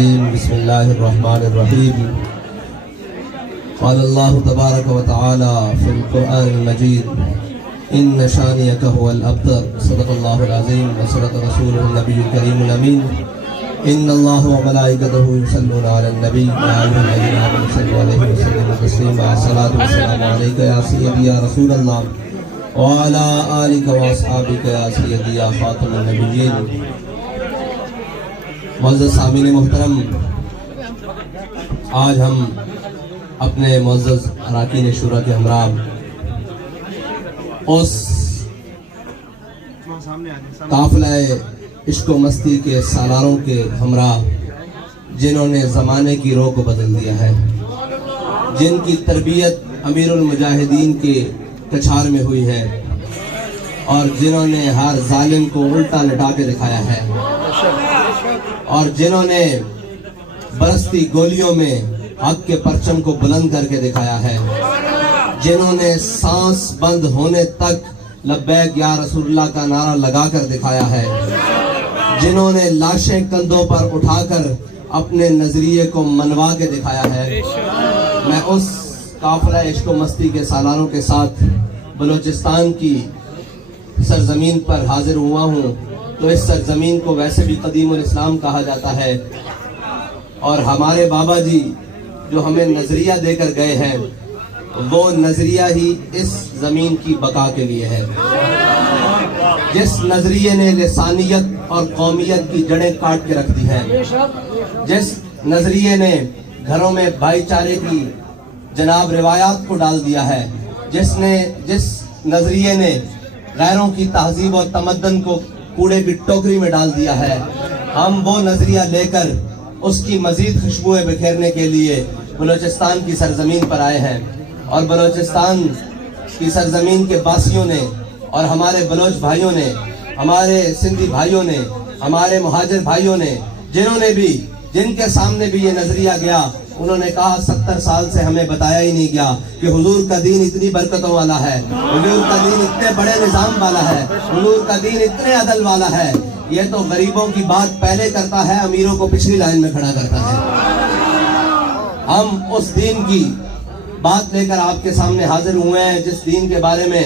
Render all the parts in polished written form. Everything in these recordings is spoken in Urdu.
بسم الله الرحمن الرحيم. قال الله تبارك وتعالى في القرآن المجيد: إن شانئك هو الأبتر. صدق الله العظيم وصدق رسوله النبي الكريم الأمين. إن الله وملائكته يصلون على النبي يا أيها الذين آمنوا صلوا عليه وسلموا تسليما. الصلاة والسلام عليك يا سيدي يا رسول الله وعلى آلك وأصحابك يا سيدي يا خاتم النبيين. معزز سامعین محترم، آج ہم اپنے معزز اراکین شورا کے ہمراہ اس قافلہ عشق و مستی کے سالاروں کے ہمراہ جنہوں نے زمانے کی رو کو بدل دیا ہے، جن کی تربیت امیر المجاہدین کے کچھار میں ہوئی ہے اور جنہوں نے ہر ظالم کو الٹا لٹا کے دکھایا ہے، اور جنہوں نے برستی گولیوں میں حق کے پرچم کو بلند کر کے دکھایا ہے، جنہوں نے سانس بند ہونے تک لبیک یا رسول اللہ کا نعرہ لگا کر دکھایا ہے، جنہوں نے لاشیں کندھوں پر اٹھا کر اپنے نظریے کو منوا کے دکھایا ہے. میں اس قافلہ عشق و مستی کے سالاروں کے ساتھ بلوچستان کی سرزمین پر حاضر ہوا ہوں. تو اس سرزمین کو ویسے بھی قدیم الاسلام کہا جاتا ہے، اور ہمارے بابا جی جو ہمیں نظریہ دے کر گئے ہیں وہ نظریہ ہی اس زمین کی بقا کے لیے ہے. جس نظریے نے لسانیت اور قومیت کی جڑیں کاٹ کے رکھ دی ہیں، جس نظریے نے گھروں میں بھائی چارے کی جناب روایات کو ڈال دیا ہے، جس نظریے نے غیروں کی تہذیب اور تمدن کو کوڑے کی ٹوکری میں ڈال دیا ہے، ہم وہ نظریہ لے کر اس کی مزید خوشبوئیں بکھیرنے کے لیے بلوچستان کی سرزمین پر آئے ہیں. اور بلوچستان کی سرزمین کے باسیوں نے اور ہمارے بلوچ بھائیوں نے، ہمارے سندھی بھائیوں نے، ہمارے مہاجر بھائیوں نے، جن کے سامنے بھی یہ نظریہ گیا، انہوں نے کہا 70 سال سے ہمیں بتایا ہی نہیں گیا کہ حضور کا دین اتنی برکتوں والا ہے، حضور کا دین اتنے بڑے نظام والا ہے، حضور کا دین اتنے عدل والا ہے. یہ تو غریبوں کی بات پہلے کرتا ہے، امیروں کو پچھلی لائن میں کھڑا کرتا ہے. ہم اس دین کی بات لے کر آپ کے سامنے حاضر ہوئے ہیں جس دین کے بارے میں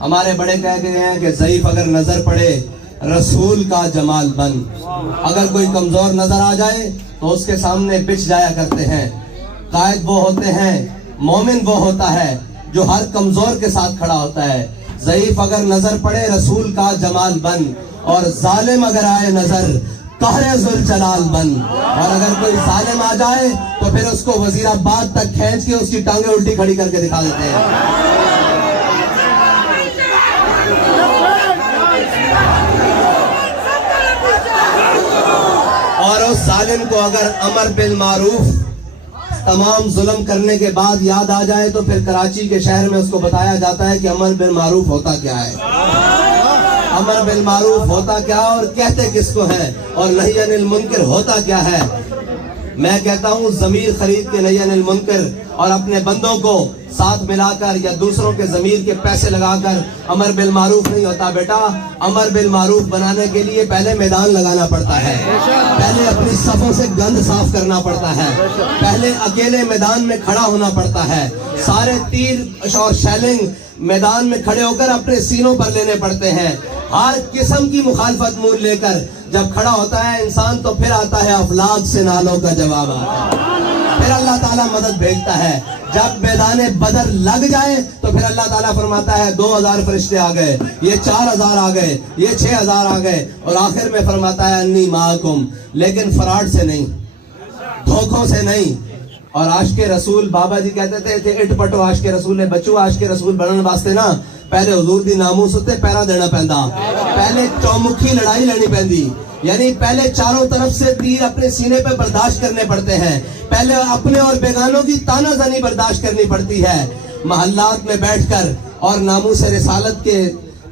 ہمارے بڑے کہہ گئے ہیں کہ ضعیف اگر نظر پڑے رسول کا جمال بن. اگر کوئی کمزور نظر آ جائے تو اس کے سامنے بچ جایا کرتے ہیں. قائد وہ ہوتے ہیں، مومن وہ ہوتا ہے جو ہر کمزور کے ساتھ کھڑا ہوتا ہے. ضعیف اگر نظر پڑے رسول کا جمال بن، اور ظالم اگر آئے نظر قہر ذوالجلال بن. اور اگر کوئی ظالم آ جائے تو پھر اس کو وزیر آباد تک کھینچ کے اس کی ٹانگیں الٹی کھڑی کر کے دکھا دیتے ہیں. اور اس ظالم کو اگر امر بالمعروف تمام ظلم کرنے کے بعد یاد آ جائے تو پھر کراچی کے شہر میں اس کو بتایا جاتا ہے کہ امر بالمعروف ہوتا کیا ہے، امر بالمعروف ہوتا کیا اور کہتے کس کو ہے، اور نہی عن المنکر ہوتا کیا ہے. میں کہتا ہوں ضمیر خرید کے نہی عن المنکر اور اپنے بندوں کو ساتھ ملا کر یا دوسروں کے ضمیر کے پیسے لگا کر امر بالمعروف نہیں ہوتا. بیٹا، امر بالمعروف بنانے کے لیے پہلے میدان لگانا پڑتا ہے، پہلے اپنی صفوں سے گند صاف کرنا پڑتا ہے، پہلے اکیلے میدان میں کھڑا ہونا پڑتا ہے. سارے تیر اور شیلنگ میدان میں کھڑے ہو کر اپنے سینوں پر لینے پڑتے ہیں. ہر قسم کی مخالفت مول لے کر جب کھڑا ہوتا ہے انسان تو پھر آتا ہے افلاک سے نالوں کا جواب آتا ہے. پھر اللہ تعالیٰ مدد بھیجتا ہے. جب میدان بدر لگ جائے تو پھر اللہ تعالیٰ فرماتا ہے 2000 فرشتے آ گئے، یہ 4000 آ گئے، یہ 6000 آ گئے، اور آخر میں فرماتا ہے انی معکم. لیکن فراڈ سے نہیں، دھوکوں سے نہیں. اور عاشق رسول بابا جی کہتے تھے اٹ پٹو عاشق رسول نے بچو عاشق رسول بننے واسطے نا پہلے حضور دی ناموس تے پیرا دینا پیندا، پہلے چومکھی لڑائی لڑنی پیندی. یعنی پہلے چاروں طرف سے تیر اپنے سینے پہ برداشت کرنے پڑتے ہیں، پہلے اپنے اور بیگانوں کی تانا زنی برداشت کرنی پڑتی ہے. محلات میں بیٹھ کر اور ناموس رسالت کے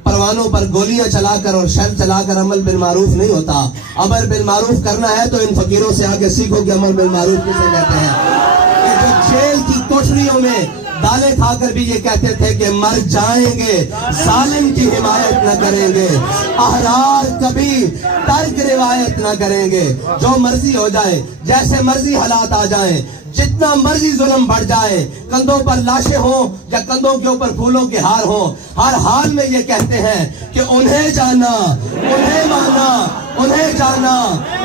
پروانوں پر گولیاں چلا کر اور شر چلا کر عمل بالمعروف نہیں ہوتا. امر بالمعروف کرنا ہے تو ان فقیروں سے آ کے سیکھو کہ امر بالمعروف کسے کہتے ہیں. جو جیل کی کوٹریوں میں دالیں کھا کر بھی یہ کہتے تھے کہ مر جائیں گے، ظالم کی حمایت نہ کریں گے، احرار کبھی ترک روایت نہ کریں گے۔ جو مرضی ہو جائے، جیسے مرضی حالات آ جائیں، جتنا مرضی ظلم بڑھ جائے، کندھوں پر لاشیں ہوں یا کندھوں کے اوپر پھولوں کے ہار ہوں، ہر حال میں یہ کہتے ہیں کہ انہیں جانا، انہیں مانا، انہیں جانا،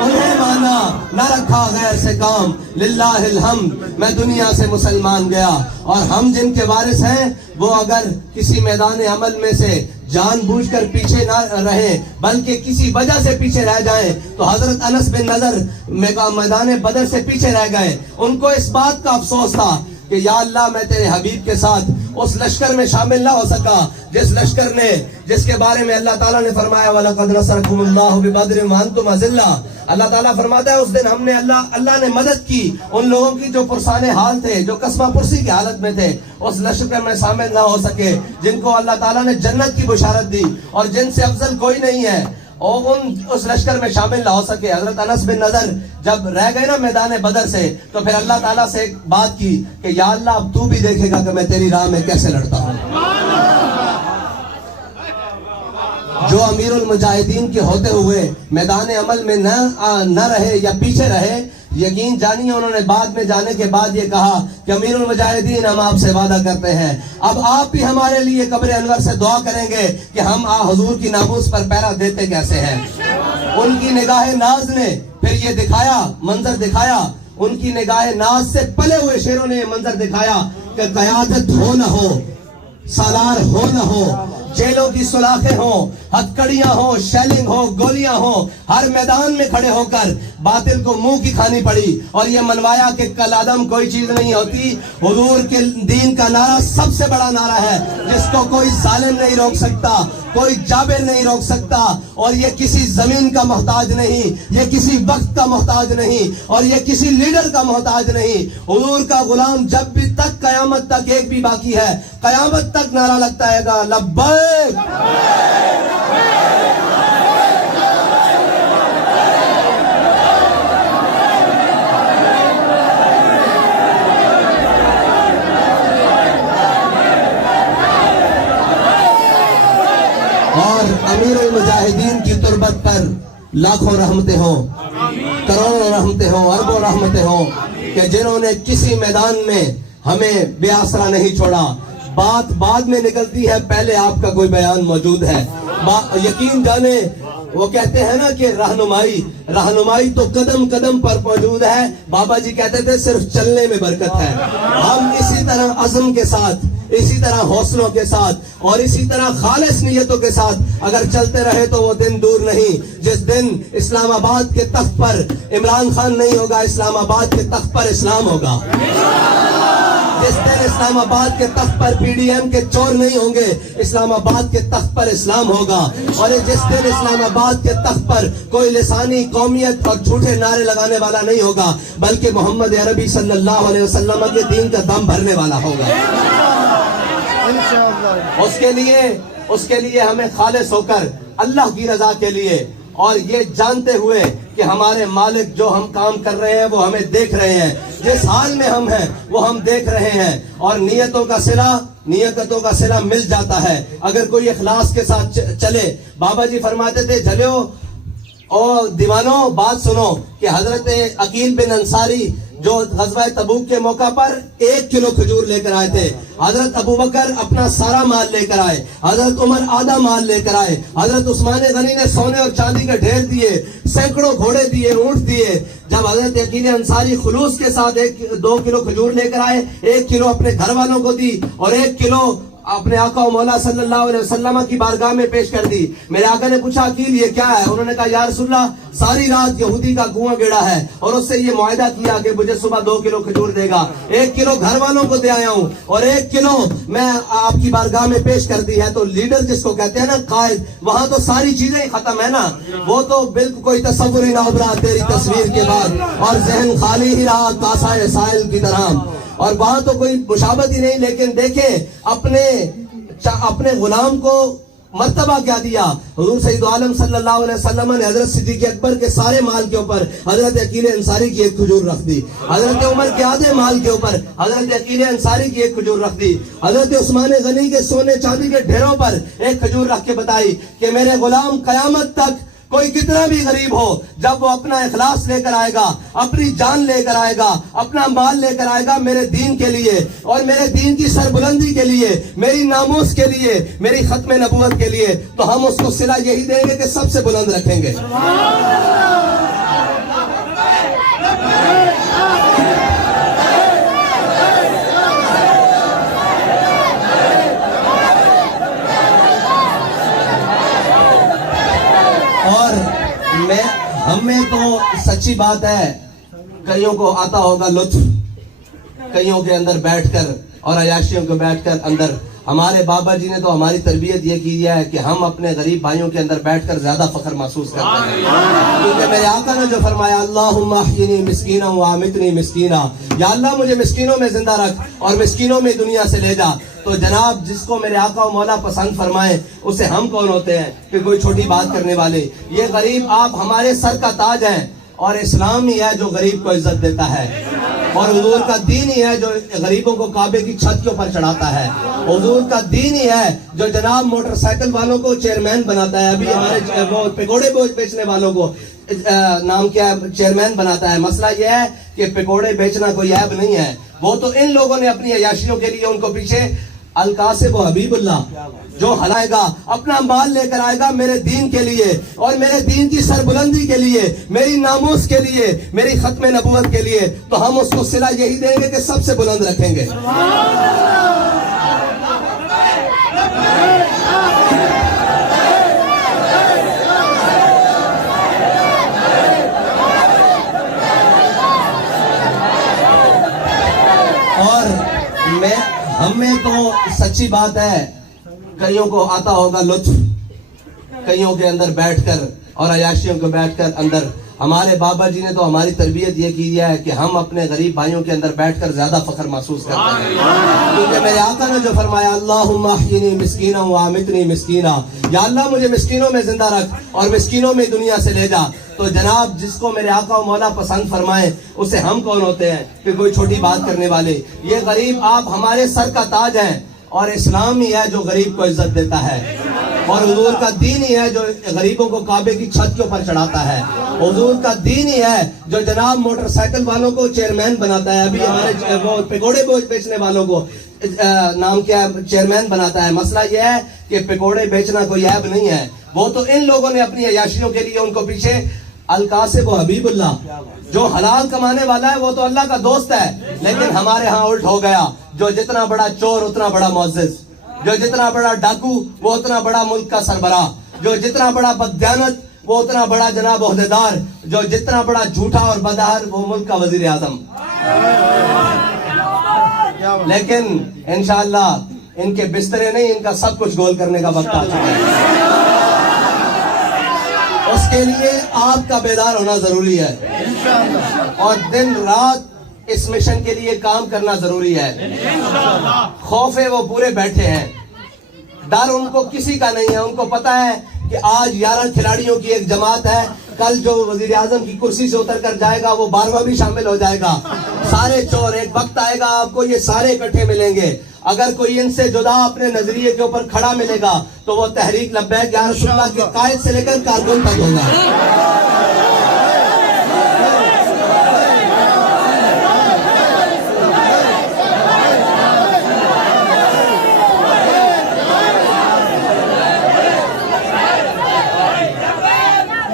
انہیں مانا، نہ رکھا غیر سے کام، للہ الحمد میں دنیا سے مسلمان گیا۔ اور ہم جن کے وارث ہیں وہ اگر کسی میدان عمل میں سے جان بوجھ کر پیچھے نہ رہیں بلکہ کسی وجہ سے پیچھے رہ جائیں تو حضرت انس بن نضر میدان بدر سے پیچھے رہ گئے۔ ان کو اس بات کا افسوس تھا کہ یا اللہ میں تیرے حبیب کے ساتھ اس لشکر میں شامل نہ ہو سکا جس لشکر نے، جس کے بارے میں اللہ تعالیٰ نے فرمایا وَلَقَدْ نَصَرَكُمُ اللَّهُ بِبَدْرٍ وَأَنْتُمْ أَذِلَّةٌ۔ اللہ تعالیٰ فرماتا ہے اس دن ہم نے اللہ نے مدد کی ان لوگوں کی جو پرسان حال تھے، جو قسمہ پرسی کی حالت میں تھے، اس لشکر میں شامل نہ ہو سکے، جن کو اللہ تعالیٰ نے جنت کی بشارت دی اور جن سے افضل کوئی نہیں ہے، اور اس لشکر میں شامل نہ ہو سکے۔ حضرت انس بن نضر جب رہ گئے نا میدان بدر سے تو پھر اللہ تعالیٰ سے ایک بات کی کہ یا اللہ اب تو بھی دیکھے گا کہ میں تیری راہ میں کیسے لڑتا ہوں۔ جو امیر المجاہدین کے ہوتے ہوئے میدان عمل میں نہ رہے یا پیچھے رہے، یقین جانیے انہوں نے بعد میں جانے کے بعد یہ کہا کہ امیر المجاہدین ہم آپ سے وعدہ کرتے ہیں اب آپ بھی ہمارے لیے قبر انور سے دعا کریں گے کہ ہم حضور کی ناموس پر پہرا دیتے کیسے ہیں۔ ان کی نگاہ ناز نے پھر یہ دکھایا، منظر دکھایا، ان کی نگاہ ناز سے پلے ہوئے شیروں نے یہ منظر دکھایا کہ قیادت ہو نہ ہو، سالار ہو نہ ہو، جیلوں کی سلاخیں ہوں، ہتھکڑیاں ہوں، شیلنگ ہو، گولیاں ہوں، ہر میدان میں کھڑے ہو کر باطل کو منہ کی کھانی پڑی اور یہ منوایا کہ کل عدم کوئی چیز نہیں ہوتی۔ حضور کے دین کا نعرہ سب سے بڑا نعرہ ہے جس کو کوئی ظالم نہیں روک سکتا، کوئی جابر نہیں روک سکتا، اور یہ کسی زمین کا محتاج نہیں، یہ کسی وقت کا محتاج نہیں، اور یہ کسی لیڈر کا محتاج نہیں۔ حضور کا غلام جب بھی تک قیامت تک ایک بھی باقی ہے، قیامت تک نعرہ لگتا ہے گا لبیک۔ اور امیر المجاہدین کی تربت پر لاکھوں رحمتیں ہوں، کروڑوں رحمتیں ہوں، اربوں رحمتیں ہوں کہ جنہوں نے کسی میدان میں ہمیں بے آسرا نہیں چھوڑا۔ بات بعد میں نکلتی ہے، پہلے آپ کا کوئی بیان موجود ہے۔ یقین جانے وہ کہتے ہیں نا کہ رہنمائی تو قدم قدم پر موجود ہے۔ بابا جی کہتے تھے صرف چلنے میں برکت ہے۔ ہم اسی طرح عزم کے ساتھ، اسی طرح حوصلوں کے ساتھ اور اسی طرح خالص نیتوں کے ساتھ اگر چلتے رہے تو وہ دن دور نہیں جس دن اسلام آباد کے تخت پر عمران خان نہیں ہوگا، اسلام آباد کے تخت پر اسلام ہوگا۔ جس دن اسلام آباد کے تخت پر پی ڈی ایم کے چور نہیں ہوں گے، اسلام آباد کے تخت پر اسلام ہوگا۔ اور جس دن اسلام آباد کے تخت پر کوئی لسانی قومیت اور جھوٹے نعرے لگانے والا نہیں ہوگا بلکہ محمد عربی صلی اللہ علیہ وسلم کے دین کا دم بھرنے والا ہوگا۔ اس کے لیے ہمیں خالص ہو کر اللہ کی رضا کے لیے اور یہ جانتے ہوئے کہ ہمارے مالک جو ہم کام کر رہے ہیں وہ ہمیں دیکھ رہے ہیں، جس حال میں ہم ہیں وہ ہم دیکھ رہے ہیں، اور نیتوں کا صلہ مل جاتا ہے اگر کوئی اخلاص کے ساتھ چلے۔ بابا جی فرماتے تھے جھلیو اور دیوانوں بات سنو کہ حضرت عقیل بن انصاری جو غزوہ تبوک کے موقع پر 1 کلو کھجور لے کر آئے تھے، حضرت ابوبکر اپنا سارا مال لے کر آئے، حضرت عمر آدھا مال لے کر آئے، حضرت عثمان غنی نے سونے اور چاندی کے ڈھیر دیے، سینکڑوں گھوڑے دیے، اونٹ دیے۔ جب حضرت عقیل انصاری خلوص کے ساتھ 2 کلو کھجور لے کر آئے، 1 کلو اپنے گھر والوں کو دی اور 1 کلو اپنے آقا و مولا صلی اللہ علیہ وسلم کی بارگاہ میں پیش کر دی۔ میرے آقا نے پوچھا عقیل یہ کیا ہے؟ انہوں نے کہا یا رسول اللہ ساری رات یہودی کا کنواں گڑا ہے اور اس سے یہ معاہدہ کیا کہ مجھے صبح 2 کلو کھجور دے گا، 1 کلو گھر والوں کو دے آیا ہوں اور 1 کلو میں آپ کی بارگاہ میں پیش کر دی ہے۔ تو لیڈر جس کو کہتے ہیں نا قائد، وہاں تو ساری چیزیں ہی ختم ہے نا، وہ تو بالکل کوئی تصور ہی نہ ابھرا تیری تصویر کے بعد اور ذہن خالی ہی رہا کاسہ سائل کی طرح، اور وہاں تو کوئی مشابہت ہی نہیں۔ لیکن دیکھیں اپنے غلام کو مرتبہ کیا دیا. حضور سید عالم صلی اللہ علیہ وسلم نے حضرت صدیق اکبر کے سارے مال کے اوپر حضرت عقیل انصاری کی ایک کھجور رکھ دی. حضرت عمر کے آدھے مال کے اوپر حضرت عقیل انصاری کی ایک کھجور رکھ دی. حضرت عثمان غنی کے سونے چاندی کے ڈھیروں پر ایک کھجور رکھ کے بتائی کہ میرے غلام قیامت تک کوئی کتنا بھی غریب ہو، جب وہ اپنا اخلاص لے کر آئے گا، اپنی جان لے کر آئے گا، اپنا مال لے کر آئے گا میرے دین کے لیے اور میرے دین کی سربلندی کے لیے، میری ناموس کے لیے، میری ختم نبوت کے لیے، تو ہم اس کو صلہ یہی دیں گے کہ سب سے بلند رکھیں گے. اور ہم میں تو سچی بات ہے، کئیوں کو آتا ہوگا لطف کئیوں کے اندر بیٹھ کر اور عیاشیوں کو بیٹھ کر اندر. ہمارے بابا جی نے تو ہماری تربیت یہ کی ہے کہ ہم اپنے غریب بھائیوں کے اندر بیٹھ کر زیادہ فخر محسوس کرتے ہیں، کیونکہ میرے آقا نے جو فرمایا اللہم احیینی مسکینا وامتنی مسکینا، یا اللہ مجھے مسکینوں میں زندہ رکھ اور مسکینوں میں دنیا سے لے جا. تو جناب جس کو میرے آقا و مولا پسند فرمائے اسے ہم کون ہوتے ہیں کہ کوئی چھوٹی بات کرنے والے. یہ غریب آپ ہمارے سر کا تاج ہیں، اور اسلام ہی ہے جو غریب کو عزت دیتا ہے، اور حضور کا دین ہی ہے جو غریبوں کو کعبے کی چھت کے اوپر چڑھاتا ہے. حضور کا دین ہی ہے جو جناب موٹر سائیکل والوں کو چیئرمین بناتا ہے. ابھی ہمارے پکوڑے بیچنے والوں کو نام کیا ہے چیئرمین بناتا ہے. مسئلہ یہ ہے کہ پکوڑے بیچنا کوئی عیب نہیں ہے، وہ تو ان لوگوں نے اپنی عیاشیوں کے لیے ان کو پیچھے القاسب و حبیب اللہ جو ہلائے گا، اپنا مال لے کر آئے گا میرے دین کے لیے اور میرے دین کی سربلندی کے لیے، میری ناموس کے لیے، میری ختم نبوت کے لیے، تو ہم اس کو صلہ یہی دیں گے کہ سب سے بلند رکھیں گے. اور ہم میں تو سچی بات ہے، کئیوں کو آتا ہوگا لطف کئیوں کے اندر بیٹھ کر اور عیاشیوں کو بیٹھ کر اندر. ہمارے بابا جی نے تو ہماری تربیت یہ کی ہے کہ ہم اپنے غریب بھائیوں کے اندر بیٹھ کر زیادہ فخر محسوس کرتے ہیں، کیونکہ میرے آقا نے جو فرمایا اللہم احیینی مسکینا وامتنی مسکینا، یا اللہ مجھے مسکینوں میں زندہ رکھ اور مسکینوں میں دنیا سے لے جا. تو جناب جس کو میرے آقا و مولا پسند فرمائے اسے ہم کون ہوتے ہیں کہ کوئی چھوٹی بات کرنے والے. یہ غریب آپ ہمارے سر کا تاج ہیں، اور اسلام ہی ہے جو غریب کو عزت دیتا ہے، اور حضور کا دین ہی ہے جو غریبوں کو کعبے کی چھت کے اوپر چڑھاتا ہے. حضور کا دین ہی ہے جو جناب موٹر سائیکل والوں کو چیئرمین بناتا ہے. ابھی ہمارے پکوڑے بیچنے والوں کو نام کیا ہے چیئرمین بناتا ہے. مسئلہ یہ ہے کہ پکوڑے بیچنا کوئی عیب نہیں ہے، وہ تو ان لوگوں نے اپنی عیاشیوں کے لیے ان کو پیچھے القاسب و حبیب اللہ جو حلال کمانے والا ہے وہ تو اللہ کا دوست ہے. لیکن ہمارے ہاں الٹ ہو گیا، جو جتنا بڑا چور اتنا بڑا معزز، جو جتنا بڑا ڈاکو وہ اتنا بڑا ملک کا سربراہ، جو جتنا بڑا بددیانت وہ اتنا بڑا جناب عہدیدار، جو جتنا بڑا جھوٹا اور بدہر وہ ملک کا وزیر اعظم. لیکن انشاءاللہ ان کے بسترے نہیں، ان کا سب کچھ گول کرنے کا وقت آ چکا ہے. اس کے لیے آپ کا بیدار ہونا ضروری ہے اور دن رات اس مشن کے لیے کام کرنا ضروری ہے. خوفے وہ پورے بیٹھے ہیں، ڈر ان کو کسی کا نہیں ہے. ان کو پتا ہے کہ آج 11 کھلاڑیوں کی ایک جماعت ہے، کل جو وزیر اعظم کی کرسی سے اتر کر جائے گا وہ 12واں بھی شامل ہو جائے گا. سارے چور ایک وقت آئے گا آپ کو یہ سارے اکٹھے ملیں گے. اگر کوئی ان سے جدا اپنے نظریے کے اوپر کھڑا ملے گا تو وہ تحریک لبیک یا رسول اللہ کے قائد سے لے کر کارکن تک ہوگا.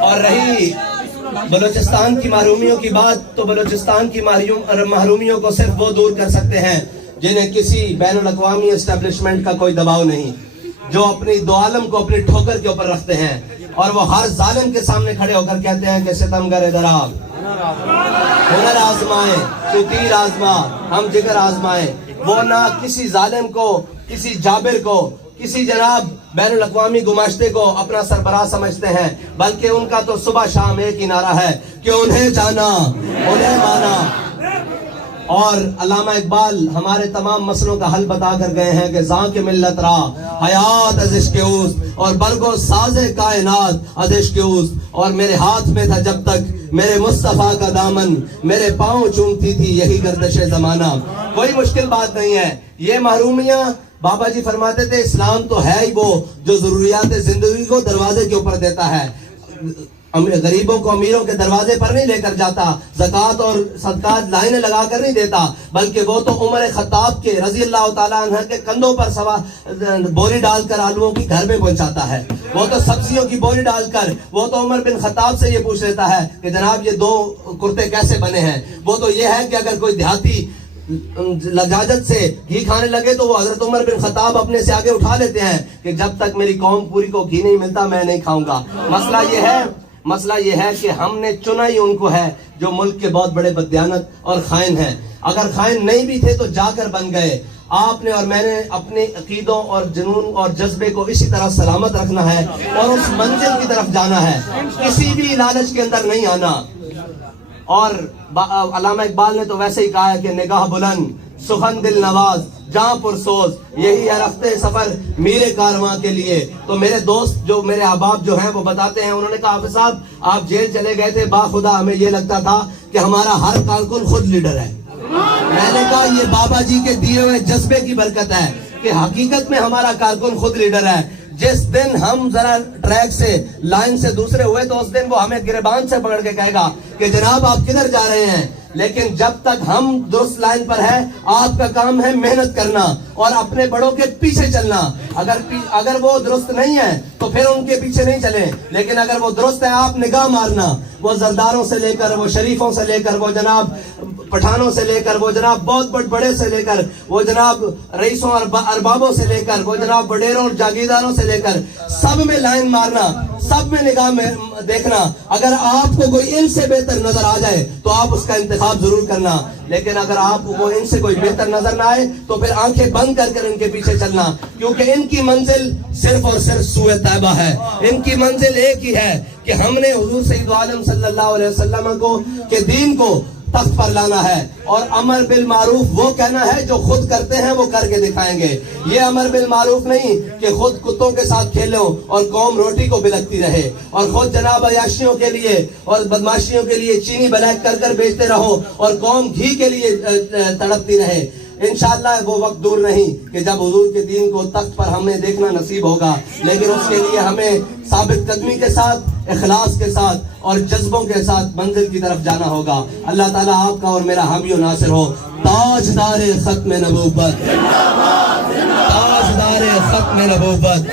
اور رہی بلوچستان کی محرومیوں کی بات، تو بلوچستان کی محرومیوں کو صرف وہ دور کر سکتے ہیں جنہیں کسی بین الاقوامی اسٹیبلشمنٹ کا کوئی دباؤ نہیں، جو اپنی دو عالم کو اپنی ٹھوکر کے اوپر رکھتے ہیں اور وہ ہر ظالم کے سامنے کھڑے ہو کر کہتے ہیں کہ ستمگر ادھر آ، ہنر آزمائے تو تیر آزما، ہم جگر آزمائے. وہ نہ کسی ظالم کو، کسی جابر کو، کسی جناب بین الاقوامی گماشتے کو اپنا سربراہ سمجھتے ہیں، بلکہ ان کا تو صبح شام ایک ہی نعرہ ہے کہ انہیں جانا، انہیں مانا. اور علامہ اقبال ہمارے تمام مسئلوں کا حل بتا کر گئے ہیں کہ ذاک ملت را حیات از عشق اوست اور برگو ساز کائنات از عشق اوست، اور میرے ہاتھ میں تھا جب تک میرے مصطفیٰ کا دامن، میرے پاؤں چومتی تھی یہی گردش زمانہ۔ کوئی مشکل بات نہیں ہے یہ محرومیاں۔ بابا جی فرماتے تھے اسلام تو ہے ہی وہ جو ضروریات زندگی کو دروازے کے اوپر دیتا ہے، غریبوں کو امیروں کے دروازے پر نہیں لے کر جاتا، زکوٰۃ اور صدقات لائنیں لگا کر نہیں دیتا، بلکہ وہ تو عمر خطاب کے رضی اللہ تعالیٰ عنہ کے کندھوں پر بوری ڈال کر آلووں کی گھر میں پہنچاتا ہے، وہ تو سبزیوں کی بوری ڈال کر، وہ تو عمر بن خطاب سے یہ پوچھ لیتا ہے کہ جناب یہ 2 کرتے کیسے بنے ہیں، وہ تو یہ ہے کہ اگر کوئی دیہاتی لجاجت سے گھی کھانے لگے تو وہ حضرت عمر بن خطاب اپنے سے آگے اٹھا لیتے ہیں کہ جب تک میری قوم پوری کو گھی نہیں ملتا میں نہیں کھاؤں گا۔ مسئلہ یہ ہے کہ ہم نے چنا ہی ان کو ہے جو ملک کے بہت بڑے بددیانت اور خائن ہیں۔ اگر خائن نہیں بھی تھے تو جا کر بن گئے۔ آپ نے اور میں نے اپنے عقیدوں اور جنون اور جذبے کو اسی طرح سلامت رکھنا ہے اور اس منزل کی طرف جانا ہے، کسی بھی لالچ کے اندر نہیں آنا۔ اور علامہ اقبال نے تو ویسے ہی کہا ہے کہ نگاہ بلند سخن دل نواز جہاں پرسوز، یہی ہے رخت سفر میرے کارواں کے لیے۔ تو میرے دوست جو میرے احباب جو ہیں وہ بتاتے ہیں، انہوں نے کہا حافظ صاحب آپ جیل چلے گئے تھے، باخدا ہمیں یہ لگتا تھا کہ ہمارا ہر کارکن خود لیڈر ہے۔ میں نے کہا یہ بابا جی کے دیے ہوئے جذبے کی برکت ہے کہ حقیقت میں ہمارا کارکن خود لیڈر ہے۔ جس دن ہم ذرا ٹریک سے لائن سے دوسرے ہوئے تو اس دن وہ ہمیں گریبان سے پکڑ کے کہے گا کہ جناب آپ کدھر جا رہے ہیں، لیکن جب تک ہم درست لائن پر ہے آپ کا کام ہے محنت کرنا اور اپنے بڑوں کے پیچھے چلنا۔ اگر وہ درست نہیں ہے تو پھر ان کے پیچھے نہیں چلیں، لیکن اگر وہ درست ہے آپ نگاہ مارنا، وہ زرداروں سے لے کر، وہ شریفوں سے لے کر، وہ جناب پٹھانوں سے لے کر، وہ جناب بہت بڑے سے لے کر، وہ جناب رئیسوں اور اربابوں سے لے کر، وہ جناب وڈیروں اور جاگیرداروں سے لے کر، سب میں لائن مارنا، سب میں نگاہ میں دیکھنا۔ اگر آپ کو کوئی ان سے بہتر نظر آ جائے تو آپ اس کا انتخاب ضرور کرنا، لیکن اگر آپ کو ان سے کوئی بہتر نظر نہ آئے تو پھر آنکھیں بند کر کر ان کے پیچھے چلنا، کیونکہ ان کی منزل صرف اور صرف سوئے طیبہ ہے۔ ان کی منزل ایک ہی ہے کہ ہم نے حضور سید عالم صلی اللہ علیہ وسلم کو کے دین کو تخت پر لانا ہے، اور امر بالمعروف وہ کہنا ہے جو خود کرتے ہیں وہ کر کے دکھائیں گے۔ یہ امر بالمعروف نہیں کہ خود کتوں کے ساتھ کھیلو اور قوم روٹی کو بلکتی رہے اور خود جناب عیاشیوں کے لیے اور بدماشیوں کے لیے چینی بلیک کر کر بیچتے رہو اور قوم گھی کے لیے تڑپتی رہے۔ انشاءاللہ وہ وقت دور نہیں کہ جب حضور کے دین کو تخت پر ہمیں دیکھنا نصیب ہوگا، لیکن اس کے لیے ہمیں ثابت قدمی کے ساتھ، اخلاص کے ساتھ اور جذبوں کے ساتھ منزل کی طرف جانا ہوگا۔ اللہ تعالیٰ آپ کا اور میرا حامی و ناصر ہو۔ تاجدار ختم نبوت، تاجدار ختم نبوت